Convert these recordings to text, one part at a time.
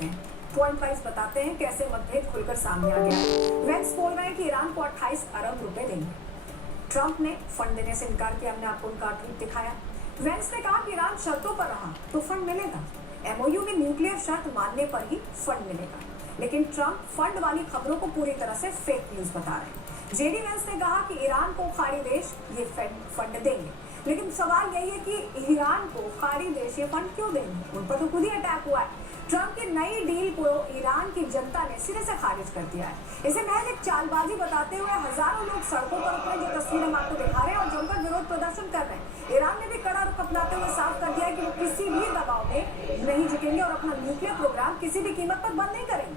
देखते हैं। Point wise बताते हैं कैसे मतभेद खुलकर सामने आ गया। वेंस बोल रहे हैं कि ईरान को 28 अरब रुपए देंगे। ट्रंप ने फंड देने से इनकार किया। हमने आपको उनका ट्वीट दिखाया। वेंस ने कहा कि ईरान शर्तों पर रहा तो फंड मिलेगा। एमओयू में न्यूक्लियर शर्त मानने पर ही फंड मिलेगा। लेकिन ट्रंप फंड वाली खबरों को पूरी तरह से फेक न्यूज बता रहे हैं। जेडी वेंस ने कहा कि ईरान को खाड़ी देश ये फंड देंगे। लेकिन सवाल यही है कि ईरान को खाड़ी देश ये फंड क्यों देंगे? उन पर तो खुद ही अटैक हुआ है। ट्रंप की नई डील को ईरान की जनता ने सिरे से खारिज कर दिया है। इसे महज एक चालबाजी बताते हुए हजारों लोग सड़कों पर उतरे, जो तस्वीर हम आपको दिखा रहे हैं, और जमकर विरोध प्रदर्शन कर रहे हैं। ईरान ने भी कड़ा रुख अपनाते हुए साफ कर दिया है कि वो किसी भी दबाव में नहीं झुकेंगे और अपना न्यूक्लियर प्रोग्राम किसी भी कीमत पर बंद नहीं करेंगे।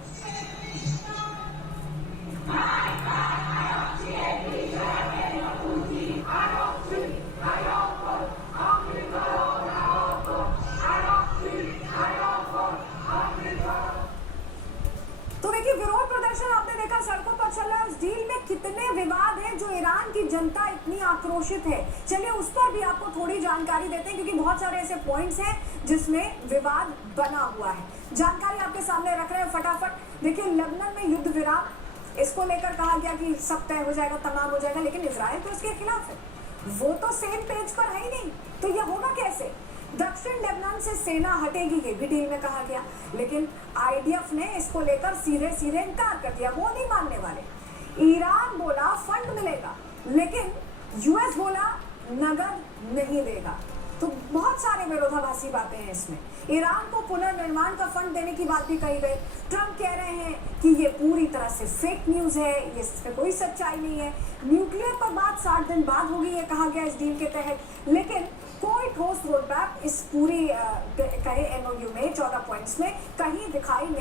तो देखिए, विरोध प्रदर्शन आपने देखा सड़कों पर चल रहा है। इस डील में कितने विवाद हैं जो ईरान की जनता इतनी आक्रोशित है। चलिए उस पर भी आपको थोड़ी जानकारी देते हैं, क्योंकि बहुत सारे ऐसे पॉइंट्स हैं जिसमें विवाद बना हुआ है। जानकारी आपके सामने रख रहे हैं फटाफट। देखिए, लेबनान में युद्ध विराम, इसको लेकर कहा गया कि सब तय हो जाएगा, तमाम हो जाएगा, लेकिन इजराइल तो इसके खिलाफ है। वो तो सेम पेज पर है ही नहीं, तो यह होगा कैसे? दक्षिण लेबनान से सेना हटेगी, ये भी डील में कहा गया, लेकिन आईडीएफ ने इसको लेकर सीधे सीधे इनकार कर दिया। वो नहीं मानने वाले। ईरान बोला फंड मिलेगा, लेकिन यूएस बोला नगद नहीं देगा। तो बहुत सारे विरोधाभासी बातें हैं इसमें। ईरान को पुनर्निर्माण का फंड देने की बात भी कही गई। ट्रंप कह रहे हैं कि ये पूरी तरह से फेक न्यूज है, इसमें कोई सच्चाई नहीं है। न्यूक्लियर पर बात 60 दिन बाद होगी, ये कहा गया इस डील के तहत, लेकिन कोई ठोस रोड मैप इस पूरी कहे एमओयू में 14 पॉइंट्स में कहीं दिखाई नहीं